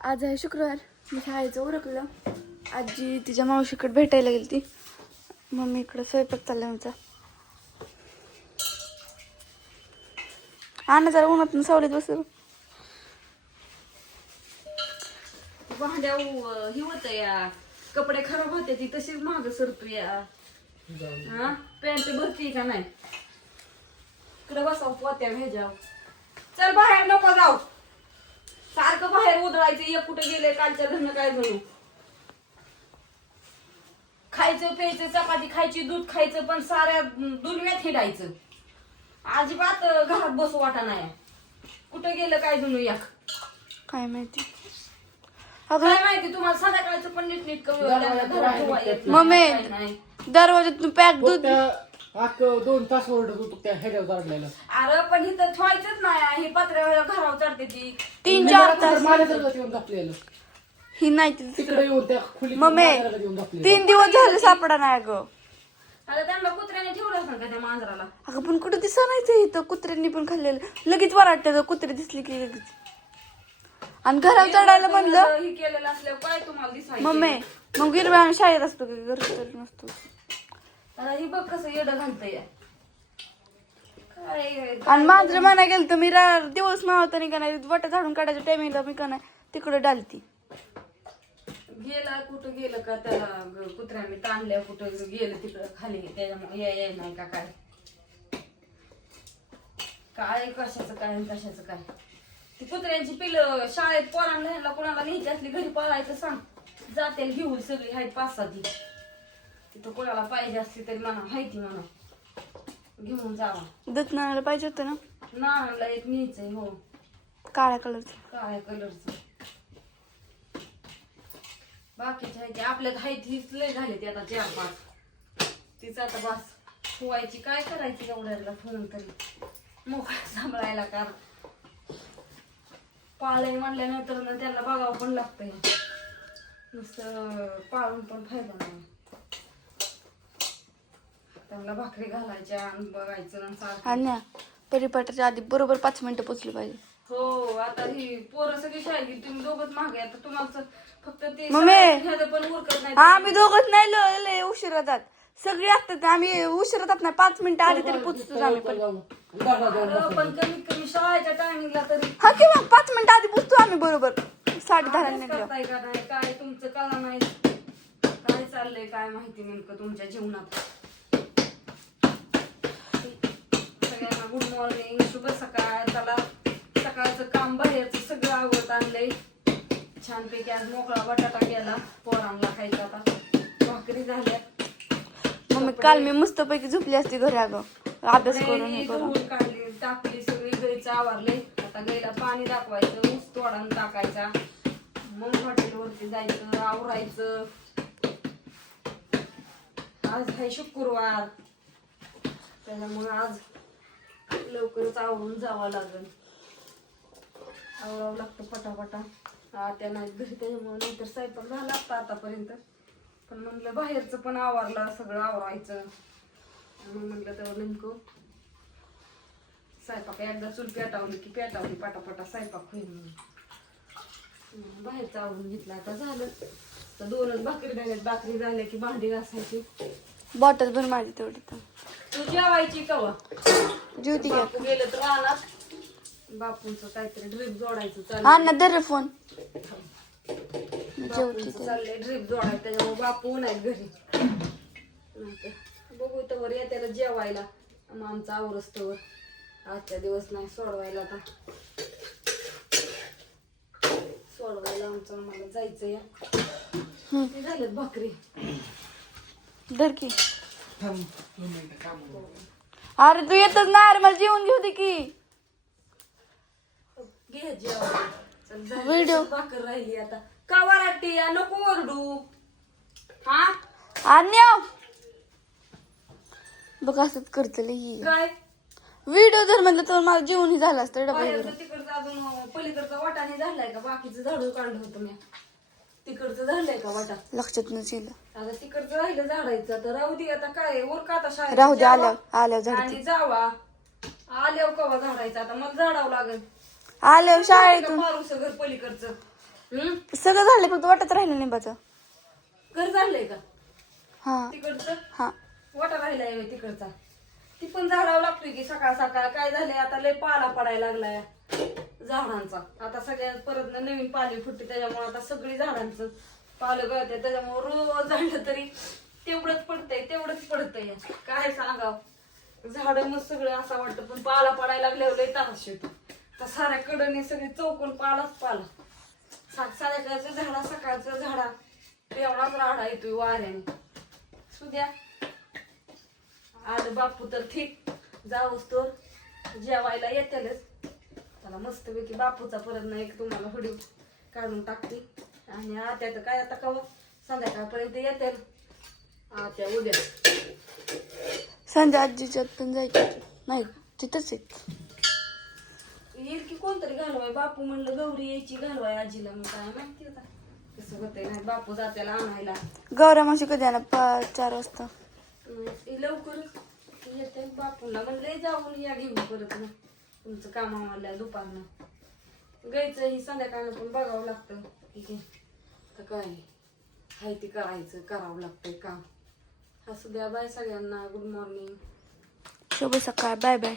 आज आहे शुक्रवार. मी शाळेचं उरकलं. आजी तिच्या मावशीकडे भेटायला गेली ती. मम्मीकडे स्वयंपाक चालला आमचा. आणा जरा उन्हातून सावलीत बसू. भांड्या ही होत या कपडे खराब होते ती तशीच महाग सरतो या. हा पॅन्ट भरती का नाही इकडे बसाव पोत्या भेजाव. चल बाहेर नको जाऊ. सारखं बाहेर उधळायचं. एक कुठे गेले कालच्या धरणं काय झालं. खायचं प्यायचं चपाती खायची दूध खायचं पण साऱ्या दुनियात हिडायचं. अजिबात घरात बसू वाटा नाही. कुठे गेलं काय जणू एक काय माहिती. काय माहिती तुम्हाला संध्याकाळचं पण नीट मम्मी दरवाजातून पॅक दूध 2 तास ओरडत होतो त्या ह्याच्यावर चढलेलं. अरे पण इथं ठेवायचंच नाही. हे पत्र्यावर घरावर चढते ती 3-4 तास. माझ्यासारखं येऊन दाखलेलं ही नाही तिकडे येऊन त्या खोलीत मम्मी माझ्यासारखं येऊन दाखलेलं. 3 दिवस झाले सापडा नाही ग. अरे त्यांना कुत्र्याने ठेवलं असं का त्या मांजराला. अगं पण कुठं दिसा नाही इथं. कुत्र्यांनी पण खाल्लेलं. लगेच वराटतं कुत्रे दिसली की लगेच. आणि घरावर चढायला म्हणलं हे केलेलं असल्यावर काय तुम्हाला दिसायचं. मम्मी मग गिरवे आम्ही शाळेत असतो की घरी तरी नसतो. आता ही बघ कसं येडं घालतंय काय. आणि मांजर म्हणा गेलं तर मी दिवस मावताना का नाही वाटा झाडून काढायच्या टायमिंगला मी का नाही तिकडे डालती. गेला कुठं गेलं का त्याला कुत्र्याने ताणल्या कुठं गेलं तिकडं खाली त्याच्यामुळे याय नाही का काय काय कशाचं काय आणि कशाचं काय. ती कुत्र्यांची पिलं शाळेत पोरांना ह्यांना कोणाला न्यायची असली घरी पाळायचं सांग. जाते घेऊन सगळी आहेत 5-6 ती. तिथं कोणाला पाहिजे असली तरी म्हणा माहिती म्हणा घेऊन जावा. दूध नाण्याला पाहिजे होतं ना. नानाला एक न्यायचंय. हो काळ्या कलरचं. काळ्या कलरचं. बाकीच्या आहे ते आपल्यात हाईत हीच लय झाले ते आता 4-5. तिचं आता बस ठेवायची काय करायची एवढ्याला ठेवून तरी मोकळा सांभाळायला. कारण पाळलंय म्हणल्यानंतर ना त्यांना बघावं पण लागतंय. नुसतं पाळून पण फायदा नाही. त्यांना भाकरी घालायच्या आणि बघायचं आणि सारखं. आणि परिपाठाच्या आधी बरोबर 5 मिनिटं पोचली पाहिजे. हो आता ही पोरं सगळी शाळेत गेली. तुम्ही दोघंच मागे आता तुम्हाला फक्त ते मम्मी. शाळेत पण उरकत नाही. आम्ही दोघंच नाही लय उशिरा जात. सगळे असतात आम्ही उशिरा जात नाही. 5 मिनिटं आधी तरी पोचतो आम्ही पण. अरे पण कमीत कमी शाळेच्या टायमिंगला तरी हा की मग 5 मिनिटं आधी पोचतो आम्ही बरोबर 10:30 मिनिटं. करताय का नाही काय तुमचं कळा नाही. काय चाललंय काय माहिती नेमकं तुमच्या जीवनात. सगळ्यांना गुड मॉर्निंग शुभ सकाळ. चला सकाळचं काम बाहेरचं सगळं आवडत आणलंय. छानपैकी आज मोकळा बटाटा केला पोरांना खायचा. आता भाकरी झाल्या. मम्मी काल मी मस्तपैकी झोपली असती घरी अगं अभ्यास करून हे करून. धुवून काढली टाकली सगळी गाईचं आवरले. आता गाईला पाणी दाखवायचं ऊस तोडून टाकायचा. मग हॉटेलवरती जायचं आवरायचं. आज आहे शुक्रवार त्याच्यामुळे आज लवकरच आवरून जावं लागेल. आवरावं लागतं पटापटा. त्या नाही घरी त्याच्यामुळे नंतर स्वयंपाक झाला असता आतापर्यंत. पण म्हणलं बाहेरचं पण आवरलं सगळं आवरायचं. मग म्हणलं तेव्हा नेमकं स्वयंपाक एकदा चूल पेटावली की पेटावली पटापटा स्वयंपाक होईल म्हणून बाहेरचं आवरून घेतलं. आता झालं तर 2च भाकरी झाल्यात. भाकरी झाल्या की भांडी घासायची. बॉटल भर माझी तेवढी तर तू जेवायची कवा ज्योती घ्या. बापू गेलं तर राहणार. बापूंचं काहीतरी ड्रीप जोडायचं हा चाललंय. ना दर फोन जेवती बापूंचं चाललंय ड्रीप जोडायचं त्याच्यामुळे बापू नाहीत घरी. नाहीतर बघू तर येत्याला जेवायला. मग आमचा आवरस्तवर आजच्या दिवस नाही सोडवायला. आता सोडवायला आमचं आम्हाला जायचं या. ते झालेत भाकरी. धर की. अरे तू येतच ना. अरे मला जेवण घेऊ दे की. घे जेवायला. व्हिडिओ भाकर राहिली आता का वराटी या नको ओरडू. हा आणि बघ असंच करतले ही काय व्हिडिओ जर म्हणलं तर मला जेवण झालं असतं डबा बाहेरचं तिकडचं अजून पलीकडचा वाटाने झालाय का. बाकीचं झाडू काढलं होतं मी. तिकडचं झालंय का वाटा लक्षात नसेल. आता तिकडचं राहिलं झाडायचं तर राहू दे. आता काय उरका आता शाळेत राहू दे. जावा आल्यावर झाड आणि जावा. आल्यावर कवा झाडायचं आता मला झाडावं लागेल. आल्यावर शाळेतून मारू सगळं पलीकडचं सगळं झालंय फक्त वाटत राहिलं लिंबाचं. घर झालंय का हा तिकडचं? हा वाटा राहिलाय होय तिकडचा. ती पण झाडावं लागतोय की सकाळ सकाळ. काय झालंय आता लय पाला पडायला लागलाय झाडांचा. आता सगळ्यात परत नवीन पाली फुटते त्याच्यामुळे आता सगळी झाडांचं पालं गळते. त्याच्यामुळे रोज झालं तरी तेवढंच पडतंय. काय सांगाव झाड मग सगळं असं वाटतं. पण पाला पडायला लागल्यावर लय त्रास येतो. तर साऱ्या कडनी सगळी चौकून पालाच पाला. संध्याकाळचं झाडा सकाळचं झाडा एवढाच राडा येतोय वाऱ्याने. सुद्या आलं बापू तर ठीक. जाऊस तर जेवायला येतेलच. त्याला मस्तपैकी बापूचा परत ना एक तुम्हाला व्हिडिओ काढून टाकते. आणि आत्याचं काय आता कवा संध्याकाळपर्यंत येतील. आत्या उद्या संजय आजीच्यात पण जायचं नाही तिथंच आहे. येईल की कोणतरी घालवाय. बापू म्हणलं गौरी यायची घालवाय आजीला. मग काय माहिती आता कसं होतंय. नाही बापू जात्याला आणायला. गौऱ्या मावशी कधी येणार 4 वाजता. लवकरच येते. बापूला म्हणले जाऊन या घेऊन परत ना तुमचं कामाला दुपारनं गायचं ही संध्याकाळनं पण बघावं लागतं. ठीक आहे तर काय हाय ते करावं लागतंय काम. असू द्या. बाय सगळ्यांना. Good morning. शुभ सकाळ. Bye bye.